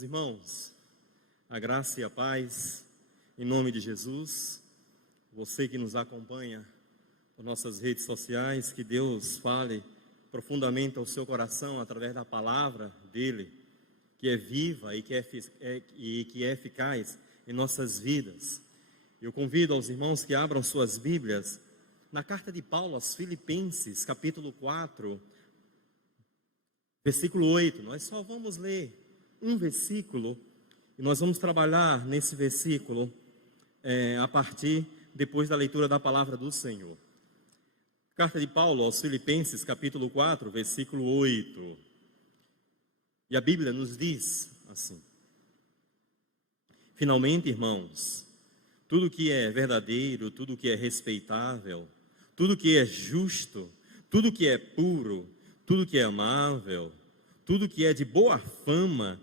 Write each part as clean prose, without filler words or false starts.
Meus irmãos, a graça e a paz, em nome de Jesus, você que nos acompanha por nossas redes sociais, que Deus fale profundamente ao seu coração através da palavra dEle, que é viva e que é eficaz em nossas vidas. Eu convido aos irmãos que abram suas Bíblias na carta de Paulo aos Filipenses, capítulo 4, versículo 8. Nós só vamos ler um versículo e nós vamos trabalhar nesse versículo a partir depois da leitura da palavra do Senhor. Carta de Paulo aos Filipenses, capítulo 4, versículo 8. E a Bíblia nos diz assim: finalmente, irmãos, tudo que é verdadeiro, tudo que é respeitável, tudo que é justo, tudo que é puro, tudo que é amável, tudo que é de boa fama,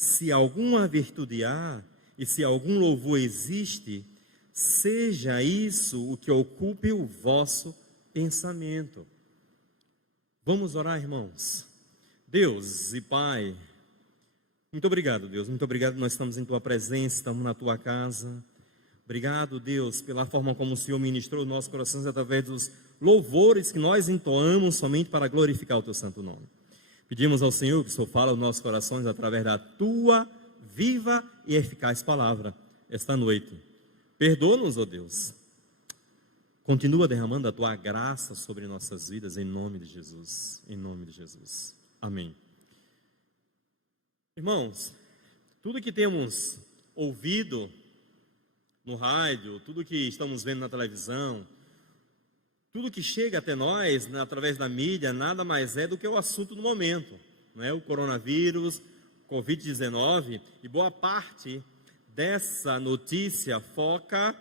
se alguma virtude há e se algum louvor existe, seja isso o que ocupe o vosso pensamento. Vamos orar, irmãos. Deus e Pai, muito obrigado, Deus, muito obrigado, nós estamos em Tua presença, estamos na Tua casa. Obrigado, Deus, pela forma como o Senhor ministrou nossos corações através dos louvores que nós entoamos somente para glorificar o Teu santo nome. Pedimos ao Senhor que o Senhor fale aos nossos corações através da Tua viva e eficaz palavra esta noite. Perdoa-nos, ó Deus. Continua derramando a Tua graça sobre nossas vidas, em nome de Jesus. Em nome de Jesus. Amém. Irmãos, tudo que temos ouvido no rádio, tudo que estamos vendo na televisão, tudo que chega até nós, através da mídia, nada mais é do que o assunto do momento, não é? O coronavírus, Covid-19, e boa parte dessa notícia foca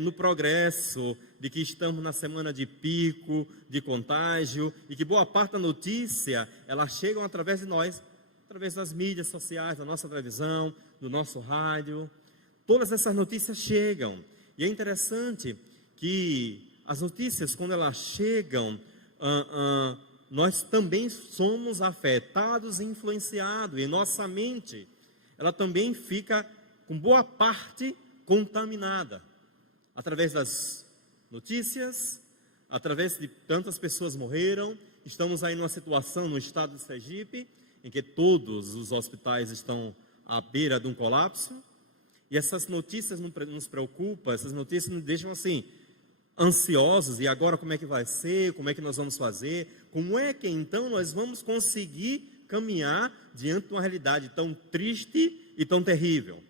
no progresso, de que estamos na semana de pico, de contágio, e que boa parte da notícia, elas chegam através de nós, através das mídias sociais, da nossa televisão, do nosso rádio. Todas essas notícias chegam, e é interessante que as notícias, quando elas chegam, nós também somos afetados e influenciados, e nossa mente, ela também fica com boa parte contaminada, através das notícias, através de tantas pessoas morreram. Estamos aí numa situação no estado de Sergipe, em que todos os hospitais estão à beira de um colapso, e essas notícias nos preocupam, essas notícias nos deixam assim, ansiosos. E agora como é que vai ser, como é que nós vamos fazer, como é que então nós vamos conseguir caminhar diante de uma realidade tão triste e tão terrível.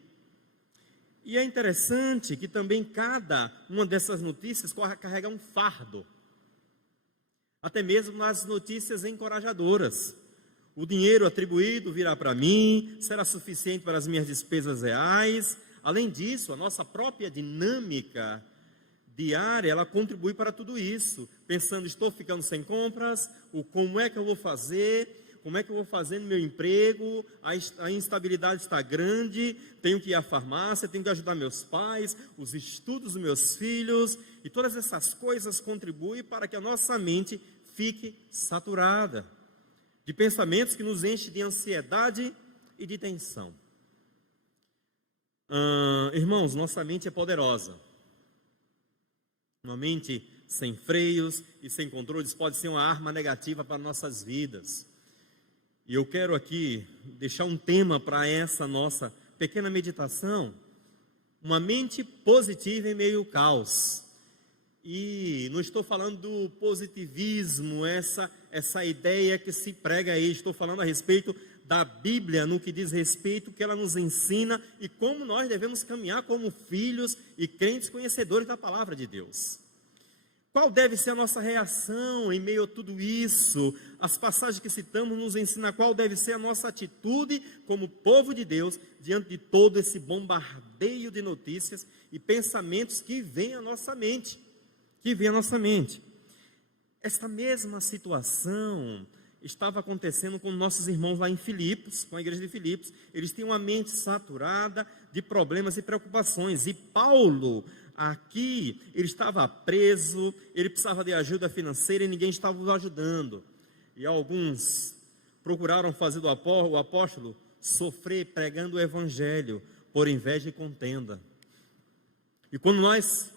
E é interessante que também cada uma dessas notícias carrega um fardo, até mesmo nas notícias encorajadoras. O dinheiro atribuído virá para mim, será suficiente para as minhas despesas reais. Além disso, a nossa própria dinâmica diária, ela contribui para tudo isso, pensando, estou ficando sem compras, como é que eu vou fazer, como é que eu vou fazer no meu emprego, a instabilidade está grande, tenho que ir à farmácia, tenho que ajudar meus pais, os estudos dos meus filhos, e todas essas coisas contribuem para que a nossa mente fique saturada de pensamentos que nos enchem de ansiedade e de tensão. Irmãos, nossa mente é poderosa. Uma mente sem freios e sem controles pode ser uma arma negativa para nossas vidas. E eu quero aqui deixar um tema para essa nossa pequena meditação: uma mente positiva em meio ao caos. E não estou falando do positivismo, essa ideia que se prega aí. Estou falando a respeito da Bíblia, no que diz respeito, que ela nos ensina e como nós devemos caminhar como filhos e crentes conhecedores da palavra de Deus. Qual deve ser a nossa reação em meio a tudo isso? As passagens que citamos nos ensinam qual deve ser a nossa atitude como povo de Deus diante de todo esse bombardeio de notícias e pensamentos que vem à nossa mente. Esta mesma situação estava acontecendo com nossos irmãos lá em Filipos, com a igreja de Filipos. Eles tinham uma mente saturada de problemas e preocupações, e Paulo aqui, ele estava preso, ele precisava de ajuda financeira e ninguém estava o ajudando, e alguns procuraram fazer do apóstolo sofrer pregando o evangelho por inveja e contenda. E quando nós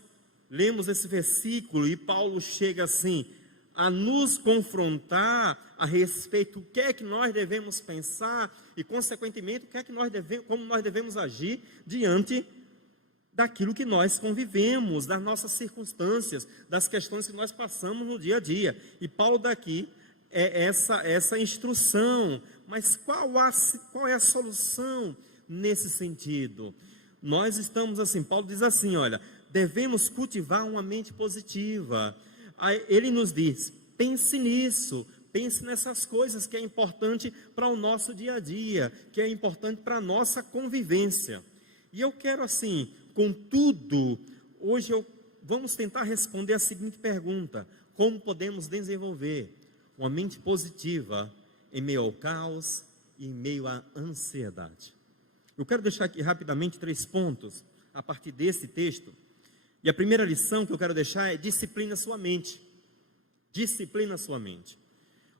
lemos esse versículo e Paulo chega assim a nos confrontar a respeito do que é que nós devemos pensar e consequentemente o que é que nós devemos, como nós devemos agir diante daquilo que nós convivemos, das nossas circunstâncias, das questões que nós passamos no dia a dia. E Paulo daqui é essa instrução. Mas qual é a solução nesse sentido? Nós estamos assim, Paulo diz assim, olha, devemos cultivar uma mente positiva. Aí ele nos diz, pense nisso, pense nessas coisas que é importante para o nosso dia a dia, que é importante para a nossa convivência. E eu quero assim, contudo, hoje vamos tentar responder a seguinte pergunta: como podemos desenvolver uma mente positiva em meio ao caos e em meio à ansiedade? Eu quero deixar aqui rapidamente 3 pontos a partir desse texto. E a primeira lição que eu quero deixar é: disciplina sua mente. Disciplina sua mente.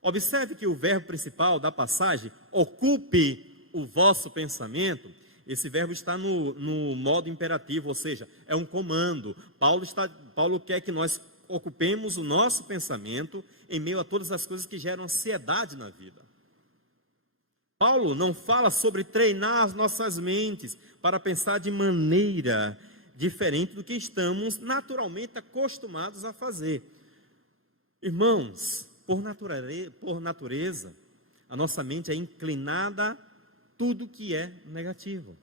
Observe que o verbo principal da passagem, ocupe o vosso pensamento. Esse verbo está no modo imperativo, ou seja, é um comando. Paulo quer que nós ocupemos o nosso pensamento em meio a todas as coisas que geram ansiedade na vida. Paulo não fala sobre treinar as nossas mentes para pensar de maneira diferente do que estamos naturalmente acostumados a fazer. Irmãos, por natureza, a nossa mente é inclinada a tudo que é negativo.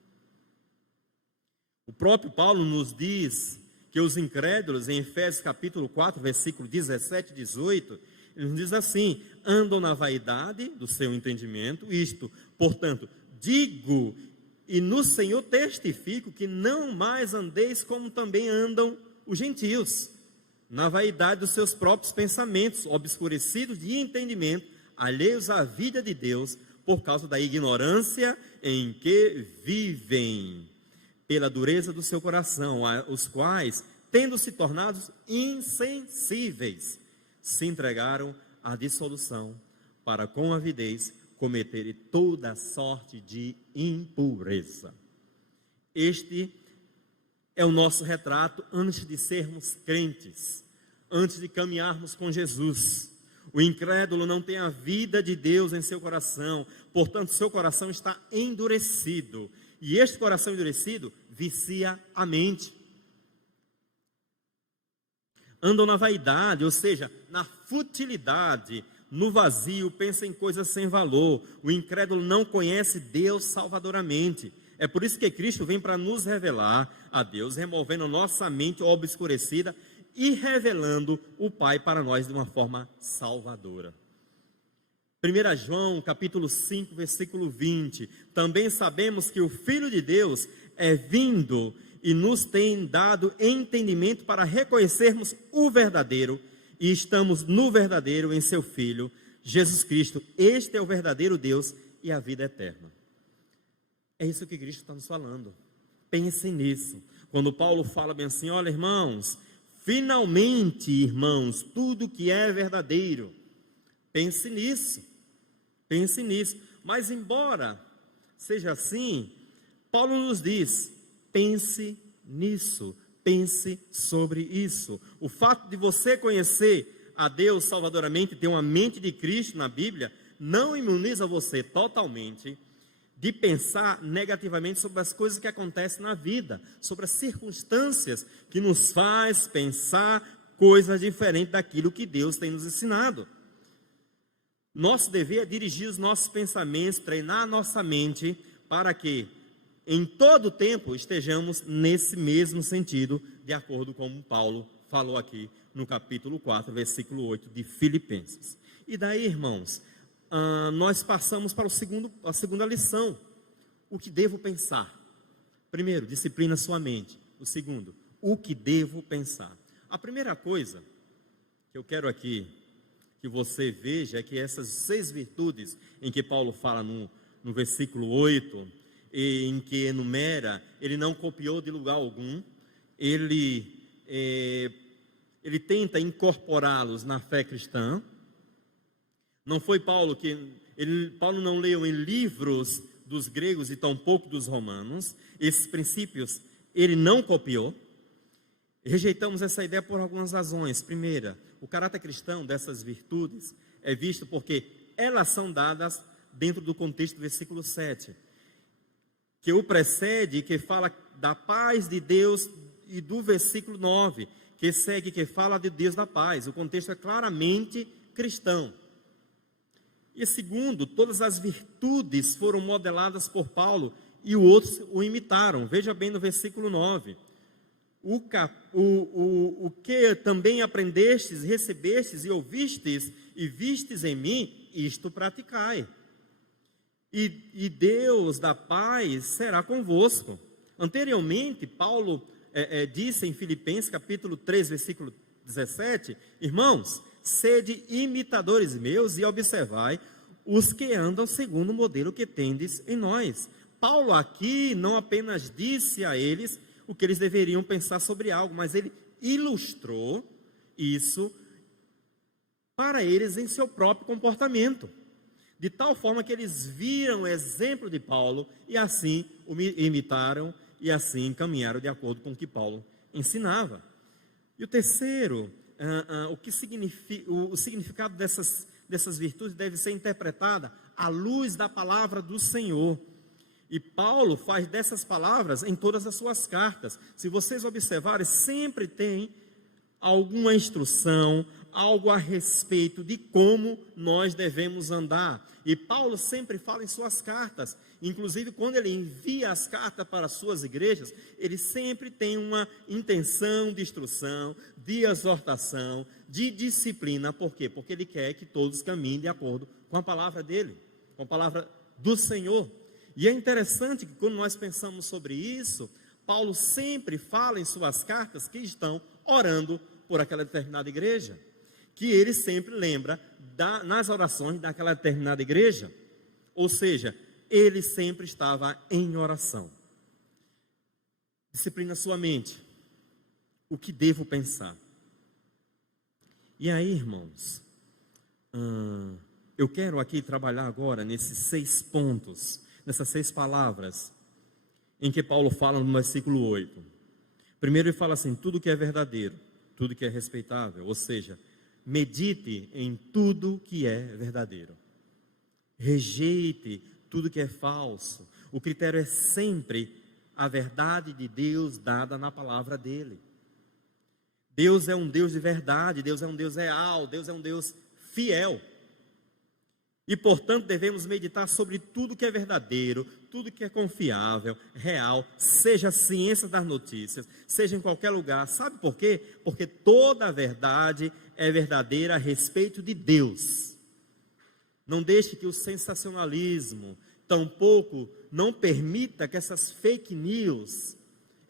O próprio Paulo nos diz que os incrédulos, em Efésios capítulo 4, versículo 17 e 18, ele nos diz assim: andam na vaidade do seu entendimento, isto, portanto, digo e no Senhor testifico que não mais andeis como também andam os gentios, na vaidade dos seus próprios pensamentos, obscurecidos de entendimento, alheios à vida de Deus, por causa da ignorância em que vivem, pela dureza do seu coração, os quais, tendo se tornado insensíveis, se entregaram à dissolução, para com avidez cometerem toda sorte de impureza. Este é o nosso retrato antes de sermos crentes, antes de caminharmos com Jesus. O incrédulo não tem a vida de Deus em seu coração, portanto seu coração está endurecido, e este coração endurecido vicia a mente. Andam na vaidade, ou seja, na futilidade, no vazio, pensam em coisas sem valor. O incrédulo não conhece Deus salvadoramente. É por isso que Cristo vem para nos revelar a Deus, removendo a nossa mente obscurecida e revelando o Pai para nós de uma forma salvadora. 1 João capítulo 5, versículo 20, também sabemos que o Filho de Deus é vindo e nos tem dado entendimento para reconhecermos o verdadeiro, e estamos no verdadeiro em seu Filho, Jesus Cristo. Este é o verdadeiro Deus e a vida eterna. É isso que Cristo está nos falando. Pensem nisso. Quando Paulo fala bem assim, olha irmãos, finalmente irmãos, tudo que é verdadeiro, pense nisso. Pense nisso. Mas embora seja assim, Paulo nos diz, pense nisso, pense sobre isso. O fato de você conhecer a Deus salvadoramente, ter uma mente de Cristo na Bíblia, não imuniza você totalmente de pensar negativamente sobre as coisas que acontecem na vida, sobre as circunstâncias que nos faz pensar coisas diferentes daquilo que Deus tem nos ensinado. Nosso dever é dirigir os nossos pensamentos, treinar a nossa mente, para que em todo o tempo estejamos nesse mesmo sentido, de acordo com como Paulo falou aqui no capítulo 4, versículo 8 de Filipenses. E daí, irmãos, nós passamos para a segunda lição. O que devo pensar? Primeiro, disciplina sua mente. O segundo, o que devo pensar? A primeira coisa que eu quero aqui que você veja é que essas 6 virtudes em que Paulo fala no versículo 8, em que enumera, ele não copiou de lugar algum, ele tenta incorporá-los na fé cristã. Não foi Paulo Paulo não leu em livros dos gregos e tampouco dos romanos. Esses princípios ele não copiou. Rejeitamos essa ideia por algumas razões. Primeira, o caráter cristão dessas virtudes é visto porque elas são dadas dentro do contexto do versículo 7, que o precede, que fala da paz de Deus, e do versículo 9, que segue, que fala de Deus da paz. O contexto é claramente cristão. E segundo, todas as virtudes foram modeladas por Paulo e os outros o imitaram. Veja bem no versículo 9. O que também aprendestes, recebestes e ouvistes e vistes em mim, isto praticai. E Deus da paz será convosco. Anteriormente, Paulo disse em Filipenses capítulo 3, versículo 17, irmãos, sede imitadores meus e observai os que andam segundo o modelo que tendes em nós. Paulo aqui não apenas disse a eles o que eles deveriam pensar sobre algo, mas ele ilustrou isso para eles em seu próprio comportamento, de tal forma que eles viram o exemplo de Paulo e assim o imitaram e assim caminharam de acordo com o que Paulo ensinava. E o terceiro, o significado dessas virtudes deve ser interpretada à luz da palavra do Senhor. E Paulo faz dessas palavras em todas as suas cartas. Se vocês observarem, sempre tem alguma instrução, algo a respeito de como nós devemos andar. E Paulo sempre fala em suas cartas, inclusive quando ele envia as cartas para as suas igrejas, ele sempre tem uma intenção de instrução, de exortação, de disciplina. Por quê? Porque ele quer que todos caminhem de acordo com a palavra dele, com a palavra do Senhor. E é interessante que quando nós pensamos sobre isso, Paulo sempre fala em suas cartas que estão orando por aquela determinada igreja, que ele sempre lembra nas orações daquela determinada igreja, ou seja, ele sempre estava em oração. Disciplina sua mente, o que devo pensar? E aí, irmãos, eu quero aqui trabalhar agora nesses 6 pontos, nessas 6 palavras, em que Paulo fala no versículo 8. Primeiro ele fala assim, tudo que é verdadeiro, tudo que é respeitável, ou seja, medite em tudo que é verdadeiro. Rejeite tudo que é falso. O critério é sempre a verdade de Deus dada na palavra dele. Deus é um Deus de verdade, Deus é um Deus real, Deus é um Deus fiel. E, portanto, devemos meditar sobre tudo que é verdadeiro, tudo que é confiável, real, seja a ciência das notícias, seja em qualquer lugar. Sabe por quê? Porque toda a verdade é verdadeira a respeito de Deus. Não deixe que o sensacionalismo, tampouco não permita que essas fake news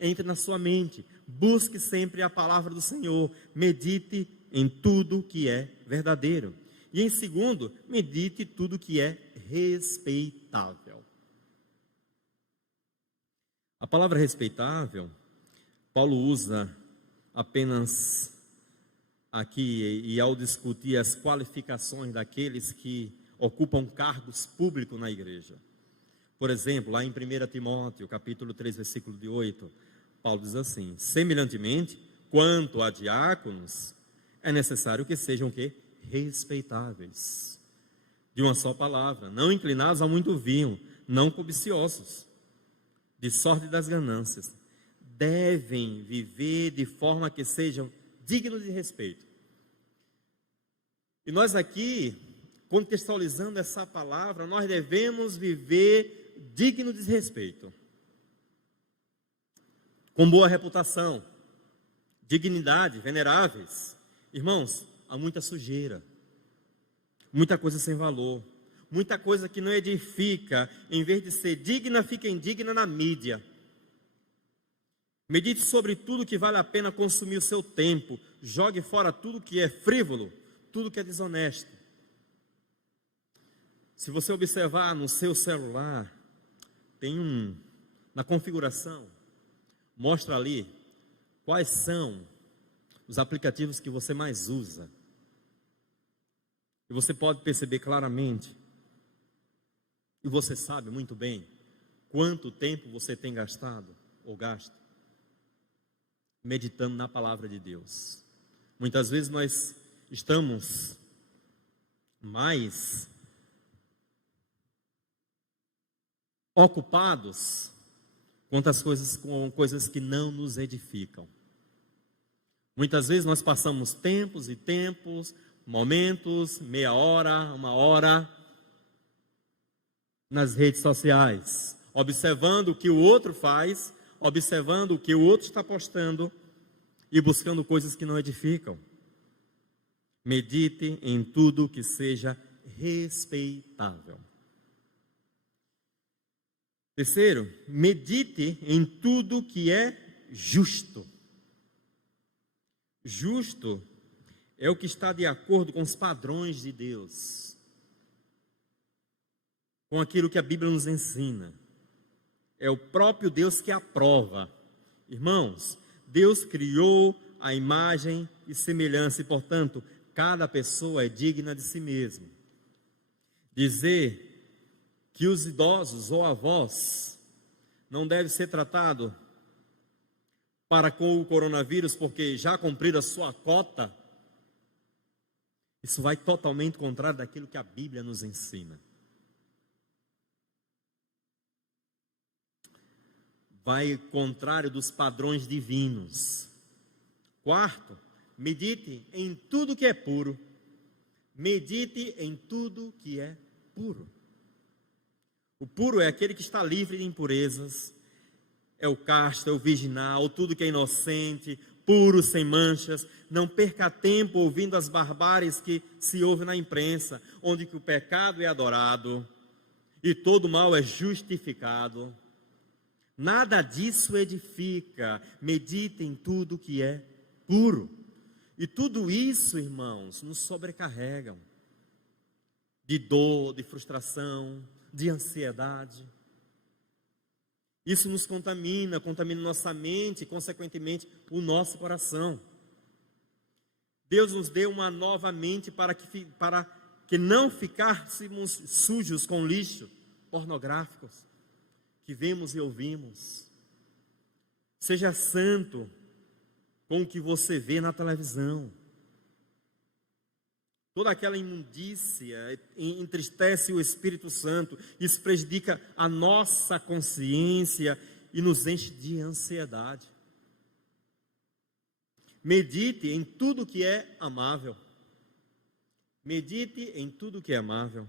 entrem na sua mente. Busque sempre a palavra do Senhor, medite em tudo que é verdadeiro. E em segundo, medite tudo que é respeitável. A palavra respeitável, Paulo usa apenas aqui e ao discutir as qualificações daqueles que ocupam cargos públicos na igreja. Por exemplo, lá em 1 Timóteo, capítulo 3, versículo de 8, Paulo diz assim, semelhantemente, quanto a diáconos, é necessário que sejam o quê? Respeitáveis, de uma só palavra, não inclinados a muito vinho, não cobiciosos, de sorte das ganâncias, devem viver de forma que sejam dignos de respeito. E nós aqui, contextualizando essa palavra, nós devemos viver digno de respeito, com boa reputação, dignidade, veneráveis. Irmãos, há muita sujeira, muita coisa sem valor, muita coisa que não edifica, em vez de ser digna, fica indigna na mídia. Medite sobre tudo que vale a pena consumir o seu tempo, jogue fora tudo que é frívolo, tudo que é desonesto. Se você observar no seu celular, tem na configuração, mostra ali quais são os aplicativos que você mais usa. E você pode perceber claramente E você sabe muito bem quanto tempo você tem gastado ou gasto meditando na palavra de Deus. Muitas vezes nós estamos mais ocupados com coisas que não nos edificam. Muitas vezes nós passamos tempos e tempos, momentos, meia hora, uma hora, nas redes sociais, observando o que o outro faz, observando o que o outro está postando e buscando coisas que não edificam. Medite em tudo que seja respeitável. Terceiro, medite em tudo que é justo. Justo é o que está de acordo com os padrões de Deus, com aquilo que a Bíblia nos ensina. É o próprio Deus que aprova. Irmãos, Deus criou a imagem e semelhança e, portanto, cada pessoa é digna de si mesmo. Dizer que os idosos ou avós não devem ser tratados para com o coronavírus porque já cumpriram a sua cota, isso vai totalmente contrário daquilo que a Bíblia nos ensina. Vai contrário dos padrões divinos. Quarto, medite em tudo que é puro. Medite em tudo que é puro. O puro é aquele que está livre de impurezas, é o casto, é o virginal, tudo que é inocente, puro, sem manchas. Não perca tempo ouvindo as barbáries que se ouve na imprensa, onde que o pecado é adorado e todo mal é justificado. Nada disso edifica. Medite em tudo que é puro. E tudo isso, irmãos, nos sobrecarregam de dor, de frustração, de ansiedade. Isso nos contamina nossa mente e, consequentemente, o nosso coração. Deus nos deu uma nova mente para que não ficássemos sujos com lixo pornográficos que vemos e ouvimos. Seja santo com o que você vê na televisão. Toda aquela imundícia entristece o Espírito Santo, isso prejudica a nossa consciência e nos enche de ansiedade. Medite em tudo que é amável. Medite em tudo que é amável.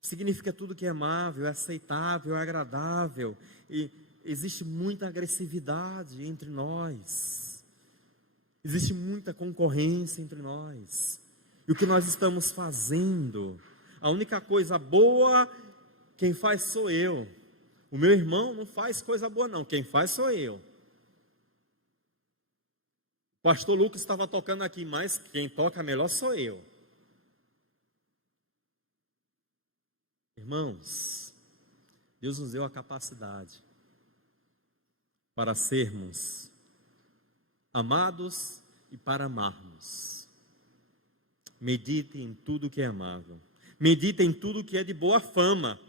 Significa tudo que é amável, é aceitável, é agradável. E existe muita agressividade entre nós. Existe muita concorrência entre nós. E o que nós estamos fazendo? A única coisa boa, quem faz sou eu. O meu irmão não faz coisa boa não, quem faz sou eu. O pastor Lucas estava tocando aqui, mas quem toca melhor sou eu. Irmãos, Deus nos deu a capacidade para sermos amados e para amarmos. Medite em tudo que é amável. Medite em tudo que é de boa fama,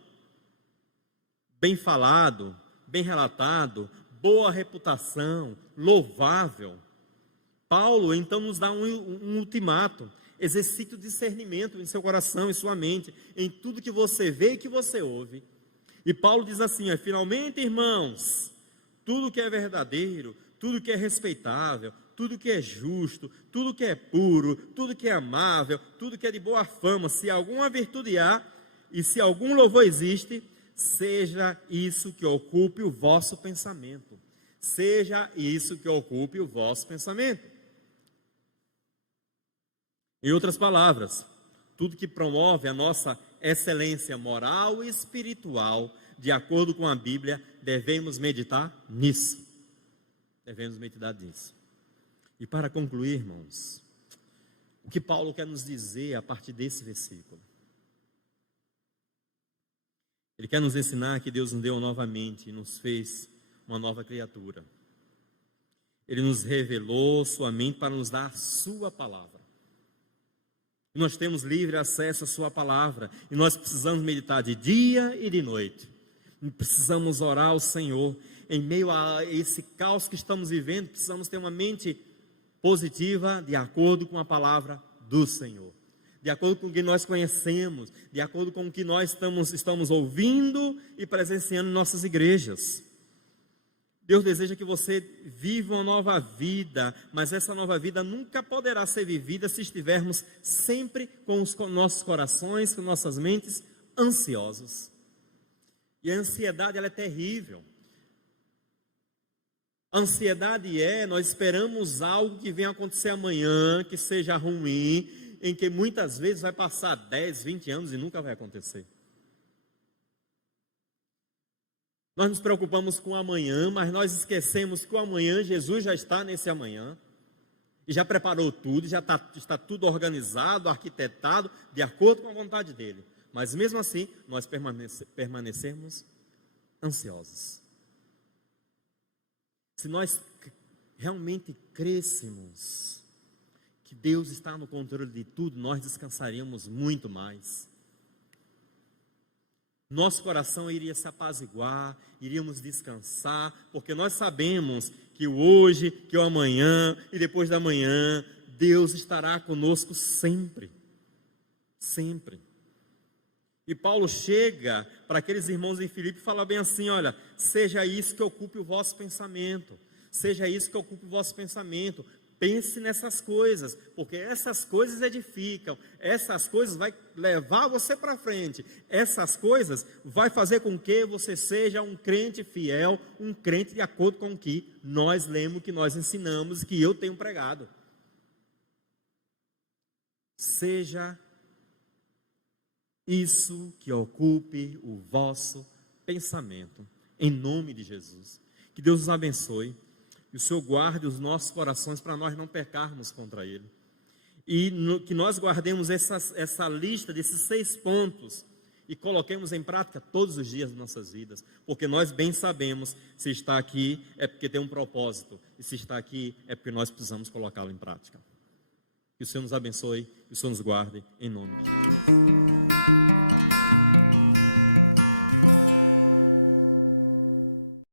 bem falado, bem relatado, boa reputação, louvável. Paulo então nos dá um ultimato. Exercite o discernimento em seu coração, em sua mente, em tudo que você vê e que você ouve. E Paulo diz assim: finalmente, irmãos, tudo que é verdadeiro, tudo que é respeitável, tudo que é justo, tudo que é puro, tudo que é amável, tudo que é de boa fama, se alguma virtude há e se algum louvor existe, seja isso que ocupe o vosso pensamento. Seja isso que ocupe o vosso pensamento. Em outras palavras, tudo que promove a nossa excelência moral e espiritual, de acordo com a Bíblia, devemos meditar nisso. Devemos meditar nisso. E para concluir, irmãos, o que Paulo quer nos dizer a partir desse versículo? Ele quer nos ensinar que Deus nos deu novamente e nos fez uma nova criatura. Ele nos revelou sua mente para nos dar a sua palavra. E nós temos livre acesso à sua palavra. E nós precisamos meditar de dia e de noite. E precisamos orar ao Senhor. Em meio a esse caos que estamos vivendo, precisamos ter uma mente positiva de acordo com a palavra do Senhor. De acordo com o que nós conhecemos, de acordo com o que nós estamos ouvindo e presenciando em nossas igrejas. Deus deseja que você viva uma nova vida, mas essa nova vida nunca poderá ser vivida se estivermos sempre com os nossos corações, com nossas mentes ansiosos. E a ansiedade, ela é terrível. A ansiedade nós esperamos algo que venha acontecer amanhã, que seja ruim, em que muitas vezes vai passar 10, 20 anos e nunca vai acontecer. Nós nos preocupamos com o amanhã, mas nós esquecemos que o amanhã, Jesus já está nesse amanhã, e já preparou tudo, já está tudo organizado, arquitetado, de acordo com a vontade dEle. Mas mesmo assim, nós permanecemos ansiosos. Se nós realmente crêssemos que Deus está no controle de tudo, nós descansaríamos muito mais. Nosso coração iria se apaziguar, iríamos descansar, porque nós sabemos que o hoje, que o amanhã e depois da manhã, Deus estará conosco sempre, sempre. E Paulo chega para aqueles irmãos em Filipe e fala bem assim, olha, seja isso que ocupe o vosso pensamento, seja isso que ocupe o vosso pensamento. Pense nessas coisas, porque essas coisas edificam, essas coisas vai levar você para frente, essas coisas vai fazer com que você seja um crente fiel, um crente de acordo com o que nós lemos, que nós ensinamos, que eu tenho pregado. Seja isso que ocupe o vosso pensamento, em nome de Jesus. Que Deus nos abençoe. Que o Senhor guarde os nossos corações para nós não pecarmos contra Ele. E que nós guardemos essa lista desses 6 pontos e coloquemos em prática todos os dias de nossas vidas. Porque nós bem sabemos, se está aqui é porque tem um propósito. E se está aqui é porque nós precisamos colocá-lo em prática. Que o Senhor nos abençoe e o Senhor nos guarde em nome de Jesus.